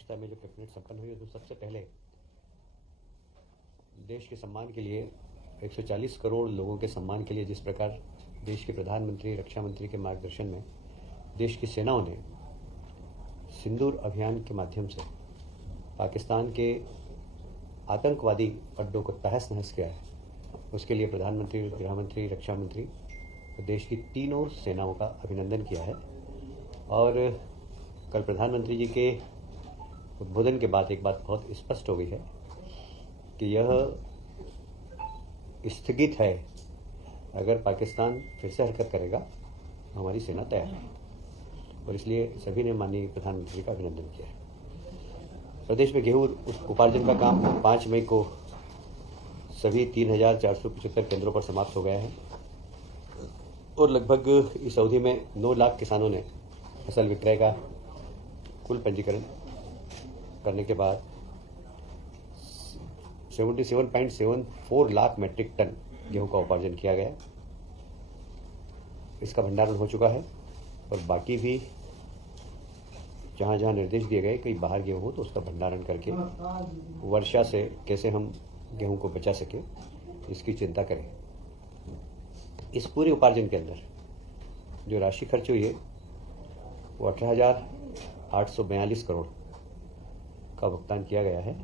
अध्यक्षता में जो कैबिनेट संपन्न हुई तो सबसे पहले देश के सम्मान के लिए 140 करोड़ लोगों के सम्मान के लिए जिस प्रकार देश के प्रधानमंत्री रक्षा मंत्री के मार्गदर्शन में देश की सेनाओं ने सिंदूर अभियान के माध्यम से पाकिस्तान के आतंकवादी अड्डों को तहस नहस किया है, उसके लिए प्रधानमंत्री, गृह मंत्री, रक्षा मंत्री देश की तीनों सेनाओं का अभिनंदन किया है। और कल प्रधानमंत्री जी के उद्बोधन के बाद एक बात बहुत स्पष्ट हो गई है कि यह स्थगित है, अगर पाकिस्तान फिर से हरकत करेगा हमारी सेना तैयार है, और इसलिए सभी ने माननीय प्रधानमंत्री जी का अभिनंदन किया है। प्रदेश में गेहूं उपार्जन का काम 5 मई को सभी 3,475 केंद्रों पर समाप्त हो गया है और लगभग इस अवधि में 9 लाख किसानों ने फसल विक्रय का कुल पंजीकरण करने के बाद 77.74 लाख मैट्रिक टन गेहूं का उपार्जन किया गया। इसका भंडारण हो चुका है और बाकी भी जहां जहां निर्देश दिए गए कहीं बाहर गेहूं हो तो उसका भंडारण करके वर्षा से कैसे हम गेहूं को बचा सके इसकी चिंता करें। इस पूरे उपार्जन के अंदर जो राशि खर्च हुई है वो 18,842 करोड़ का भुगतान किया गया है।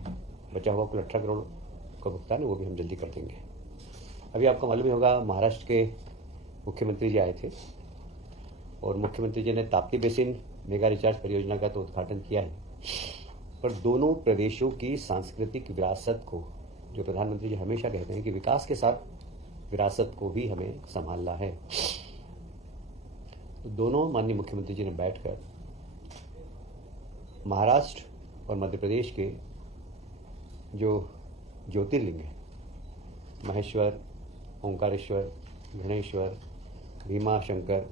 बचा हुआ कुल 18 करोड़ का भुगतान है, वो भी हम जल्दी कर देंगे। अभी आपको मालूम ही होगा, महाराष्ट्र के मुख्यमंत्री जी आए थे और मुख्यमंत्री जी ने ताप्ती बेसिन मेगा रिचार्ज परियोजना का तो उद्घाटन किया है, पर दोनों प्रदेशों की सांस्कृतिक विरासत को, जो प्रधानमंत्री जी हमेशा कहते हैं कि विकास के साथ विरासत को भी हमें संभालना है, तो दोनों माननीय मुख्यमंत्री जी ने बैठकर महाराष्ट्र और मध्य प्रदेश के जो ज्योतिर्लिंग है, महेश्वर, ओंकारेश्वर, गणेश्वर, भीमा शंकर,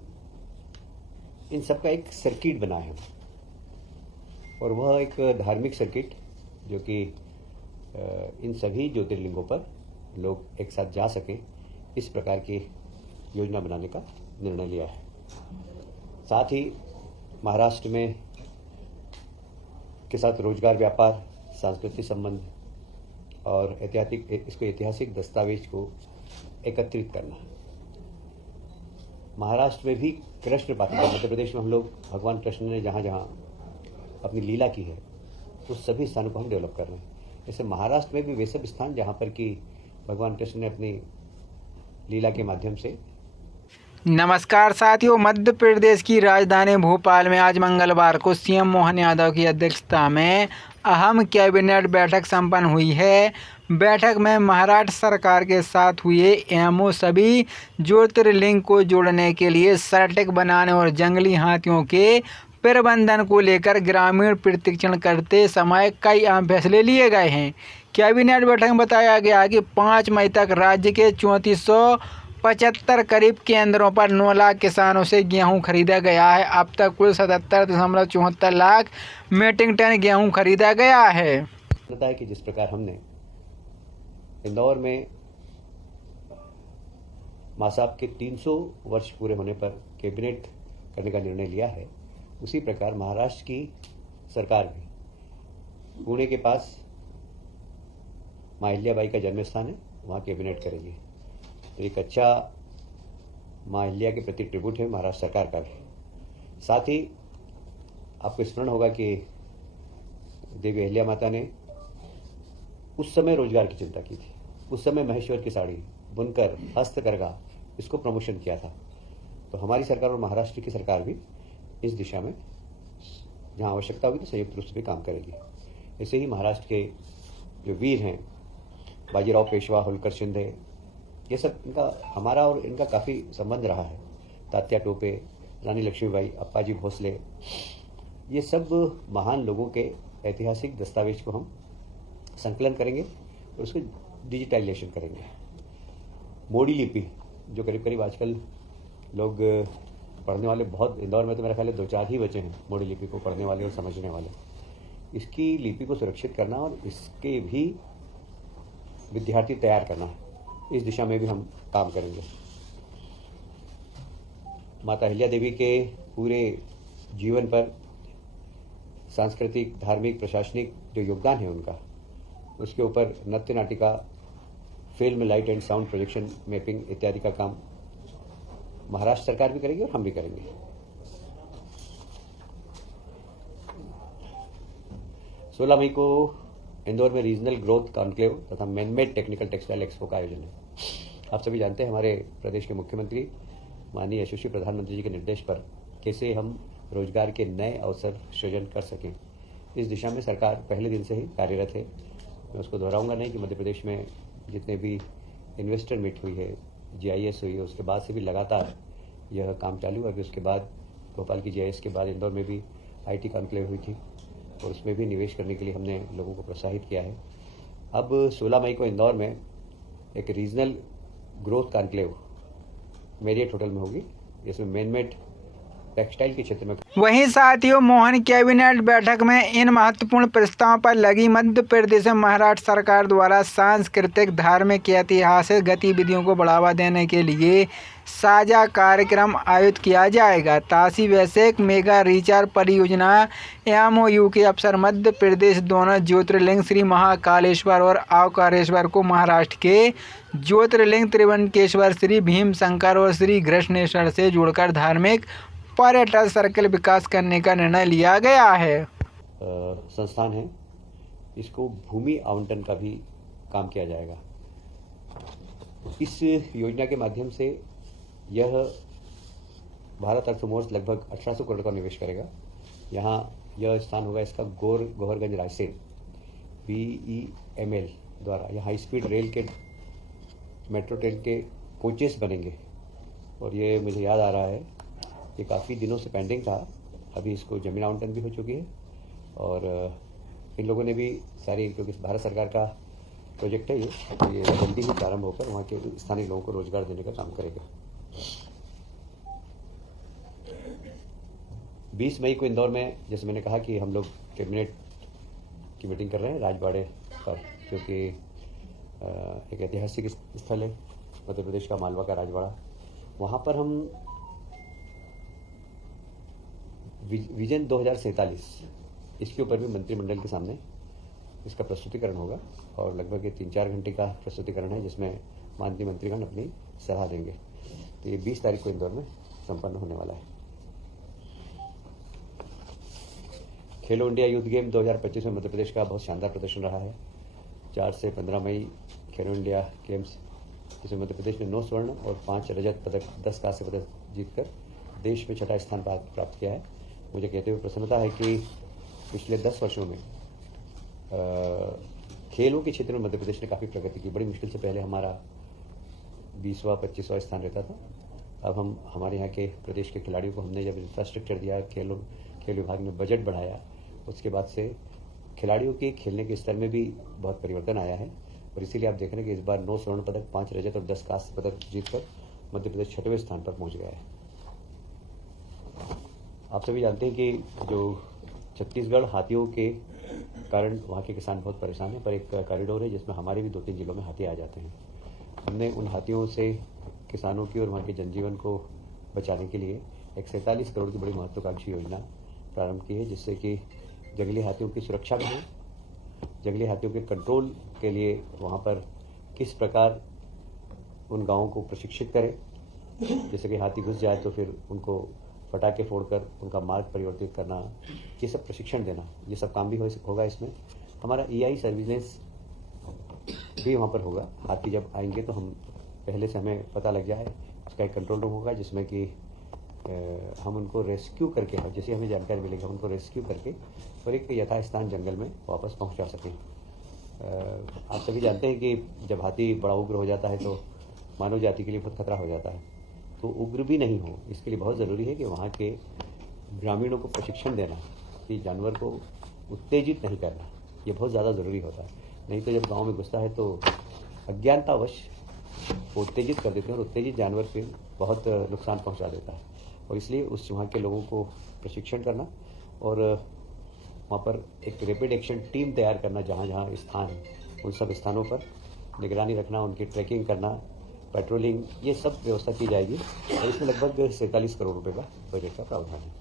इन सब का एक सर्किट बना है और वह एक धार्मिक सर्किट जो कि इन सभी ज्योतिर्लिंगों पर लोग एक साथ जा सकें, इस प्रकार की योजना बनाने का निर्णय लिया है। साथ ही महाराष्ट्र में के साथ रोजगार, व्यापार, सांस्कृतिक संबंध और ऐतिहासिक दस्तावेज को एकत्रित करना। महाराष्ट्र में भी कृष्ण पाठिका, मध्य प्रदेश में हम लोग भगवान कृष्ण ने जहाँ जहाँ अपनी लीला की है उस सभी स्थानों को हम डेवलप कर रहे हैं। जैसे महाराष्ट्र में भी वे सब स्थान जहाँ पर कि भगवान कृष्ण ने अपनी लीला के माध्यम से। नमस्कार साथियों, मध्य प्रदेश की राजधानी भोपाल में आज मंगलवार को सीएम मोहन यादव की अध्यक्षता में अहम कैबिनेट बैठक संपन्न हुई है। बैठक में महाराष्ट्र सरकार के साथ हुए एमओ सभी ज्योतिर्लिंग को जोड़ने के लिए सड़क बनाने और जंगली हाथियों के प्रबंधन को लेकर ग्रामीण प्रशिक्षण करते समय कई अहम फैसले लिए गए हैं। कैबिनेट बैठक में बताया गया कि 5 मई तक राज्य के 3475 करीब केंद्रों पर 9 लाख किसानों से गेहूं खरीदा गया है। अब तक कुल 77.74 लाख मीट्रिक टन गेहूं खरीदा गया है। पता है कि जिस प्रकार हमने इंदौर में मां साहब के 300 वर्ष पूरे होने पर कैबिनेट करने का निर्णय लिया है, उसी प्रकार महाराष्ट्र की सरकार भी पुणे के पास मां अहिल्याबाई का जन्म स्थान है, वहाँ कैबिनेट करेगी। तो एक अच्छा मां अहिल्या के प्रति ट्रिब्यूट है महाराष्ट्र सरकार का भी। साथ ही आपको स्मरण होगा कि देवी अहिल्या माता ने उस समय रोजगार की चिंता की थी। उस समय महेश्वर की साड़ी बुनकर, हस्तकरघा, इसको प्रमोशन किया था। तो हमारी सरकार और महाराष्ट्र की सरकार भी इस दिशा में जहां आवश्यकता होगी तो संयुक्त रूप से भी काम करेगी। ऐसे ही महाराष्ट्र के जो वीर हैं, बाजीराव पेशवा, होलकर शिंदे, ये सब इनका हमारा और इनका काफ़ी संबंध रहा है। तात्या टोपे, रानी लक्ष्मीबाई, अप्पाजी भोसले, ये सब महान लोगों के ऐतिहासिक दस्तावेज को हम संकलन करेंगे और उसको डिजिटाइजेशन करेंगे। मोडी लिपि जो करीब करीब आजकल लोग पढ़ने वाले बहुत, इंदौर में तो मेरा ख्याल है 2-4 ही बचे हैं मोडी लिपि को पढ़ने वाले और समझने वाले। इसकी लिपि को सुरक्षित करना और इसके भी विद्यार्थी तैयार करना, इस दिशा में भी हम काम करेंगे। माता अहिल्या देवी के पूरे जीवन पर सांस्कृतिक, धार्मिक, प्रशासनिक जो योगदान है उनका, उसके ऊपर नृत्य नाटिका, film, light and sound projection, mapping इत्यादि का काम महाराष्ट्र सरकार भी करेगी और हम भी करेंगे। 16 मई को इंदौर में रीजनल ग्रोथ कॉन्क्लेव तथा मैनमेड टेक्निकल टेक्सटाइल एक्सपो का आयोजन है। आप सभी जानते हैं हमारे प्रदेश के मुख्यमंत्री माननीय यशस्वी प्रधानमंत्री जी के निर्देश पर कैसे हम रोजगार के नए अवसर सृजन कर सकें, इस दिशा में सरकार पहले दिन से ही कार्यरत है। मैं उसको दोहराऊंगा नहीं कि मध्य प्रदेश में जितने भी इन्वेस्टर मीट हुई है, GIS हुई है, उसके बाद से भी लगातार यह काम चालू है। अभी उसके बाद भोपाल की GIS के बाद इंदौर में भी IT कॉन्क्लेव हुई थी और उसमें भी निवेश करने के लिए हमने लोगों को प्रोत्साहित किया है। अब 16 मई को इंदौर में एक regional growth conclave Marriott hotel में होगी, जिसमें मैनमेड टेक्सटाइल के क्षेत्र में। वहीं साथियों, मोहन कैबिनेट बैठक में इन महत्वपूर्ण प्रस्तावों पर लगी मध्य प्रदेश में महाराष्ट्र सरकार द्वारा सांस्कृतिक, धार्मिक, ऐतिहासिक गतिविधियों को बढ़ावा देने के लिए साझा कार्यक्रम आयोजित किया जाएगा। तासी वैश्विक मेगा रिचार्ज परियोजना MOU के अवसर मध्य प्रदेश दोनों ज्योतिर्लिंग श्री महाकालेश्वर और ओंकारेश्वर को महाराष्ट्र के ज्योतिर्लिंग त्रिवेंकेश्वर, श्री भीमशंकर और श्री घृष्णेश्वर से जोड़कर धार्मिक पर्यटन सर्कल विकास करने का निर्णय लिया गया है। संस्थान है, इसको भूमि आवंटन का भी काम किया जाएगा। इस योजना के माध्यम से यह भारत अर्थमोर्स लगभग 1800 करोड़ का निवेश करेगा। यहाँ यह स्थान होगा इसका गोहरगंज रायसेन BEML द्वारा। यहाँ हाई स्पीड रेल के, मेट्रो ट्रेन के कोचेस बनेंगे और ये मुझे याद आ रहा है, ये काफ़ी दिनों से पेंडिंग था। अभी इसको जमीन आवंटन भी हो चुकी है और इन लोगों ने भी सारी, क्योंकि भारत सरकार का प्रोजेक्ट है ये जल्दी ही प्रारंभ होकर वहाँ के स्थानीय लोगों को रोजगार देने का काम करेगा। 20 मई को इंदौर में, जैसे मैंने कहा कि हम लोग कैबिनेट की मीटिंग कर रहे हैं राजवाड़े पर, क्योंकि एक ऐतिहासिक स्थल है मध्य प्रदेश का, मालवा का राजवाड़ा। वहाँ पर हम विजन 2047 इसके ऊपर भी मंत्रिमंडल के सामने इसका प्रस्तुतिकरण होगा और लगभग 3-4 घंटे का प्रस्तुतिकरण है, जिसमें माननीय मंत्रीगण अपनी सलाह देंगे। तो ये 20 तारीख को इंदौर में संपन्न होने वाला है। खेलो इंडिया यूथ गेम 2025 में मध्य प्रदेश का बहुत शानदार प्रदर्शन रहा है। 4 से 15 मई खेलो इंडिया गेम्स, जिसमें मध्य प्रदेश ने 9 स्वर्ण और 5 रजत पदक, 10 कांस्य पदक जीतकर देश में 6ठा स्थान प्राप्त किया है। मुझे कहते हुए प्रसन्नता है कि पिछले 10 वर्षों में खेलों के क्षेत्र में मध्य प्रदेश ने काफ़ी प्रगति की। बड़ी मुश्किल से पहले हमारा 20वां 25वां स्थान रहता था। अब हम हमारे यहाँ के प्रदेश के खिलाड़ियों को हमने जब इंफ्रास्ट्रक्चर दिया, खेल विभाग ने बजट बढ़ाया, उसके बाद से खिलाड़ियों के खेलने के स्तर में भी बहुत परिवर्तन आया है और इसीलिए आप देख रहे हैं कि इस बार 9 स्वर्ण पदक, 5 रजत और 10 कांस्य पदक जीतकर मध्य प्रदेश 6वें स्थान पर पहुँच गया है। आप सभी जानते हैं कि जो छत्तीसगढ़ हाथियों के कारण वहाँ के किसान बहुत परेशान हैं, पर एक कॉरिडोर है जिसमें हमारे भी 2-3 जिलों में हाथी आ जाते हैं। हमने उन हाथियों से किसानों की और वहाँ के जनजीवन को बचाने के लिए एक 47 करोड़ की बड़ी महत्वाकांक्षी योजना प्रारंभ की है, जिससे कि जंगली हाथियों की सुरक्षा भी हो, जंगली हाथियों के कंट्रोल के लिए वहाँ पर किस प्रकार उन गाँवों को प्रशिक्षित करें, जैसे कि हाथी घुस जाए तो फिर उनको पटाखे फोड़कर उनका मार्ग परिवर्तित करना, ये सब प्रशिक्षण देना, ये सब काम भी होगा। इसमें हमारा EI सर्विलेंस भी वहाँ पर होगा। हाथी जब आएंगे तो हम पहले से हमें पता लग जाए, उसका एक कंट्रोल रूम होगा जिसमें कि हम उनको रेस्क्यू करके, जैसे हमें जानकारी मिलेगी हम उनको रेस्क्यू करके और एक यथास्थान जंगल में वापस पहुँचा सकें। आप सभी जानते हैं कि जब हाथी बड़ा उग्र हो जाता है तो मानव जाति के लिए बहुत खतरा हो जाता है। तो उग्र भी नहीं हो, इसके लिए बहुत ज़रूरी है कि वहाँ के ग्रामीणों को प्रशिक्षण देना कि जानवर को उत्तेजित नहीं करना, ये बहुत ज़्यादा ज़रूरी होता है। नहीं तो जब गांव में घुसता है तो अज्ञानतावश वो उत्तेजित कर देते हैं और उत्तेजित जानवर फिर बहुत नुकसान पहुंचा देता है। और इसलिए उस वहाँ के लोगों को प्रशिक्षण करना और वहाँ पर एक रैपिड एक्शन टीम तैयार करना, जहाँ जहाँ स्थान उन सब स्थानों पर निगरानी रखना, उनकी ट्रैकिंग करना, पेट्रोलिंग, ये सब व्यवस्था की जाएगी और इसमें लगभग 47 करोड़ रुपए का बजट का प्रावधान है।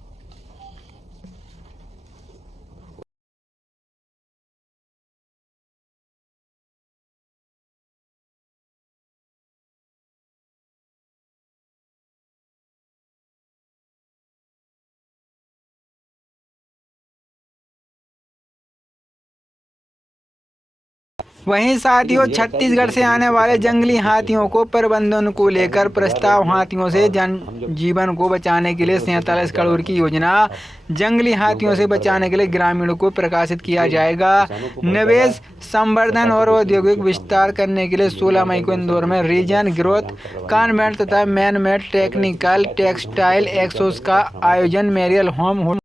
वहीं साथियों छत्तीसगढ़ से आने वाले जंगली हाथियों को प्रबंधन को लेकर प्रस्ताव हाथियों से जन जीवन को बचाने के लिए 47 करोड़ की योजना जंगली हाथियों से बचाने के लिए ग्रामीणों को प्रकाशित किया जाएगा। निवेश संवर्धन और औद्योगिक विस्तार करने के लिए 16 मई को इंदौर में रीजन ग्रोथ कॉन्वेंट तथा man made technical textile expose का आयोजन मेरियल होम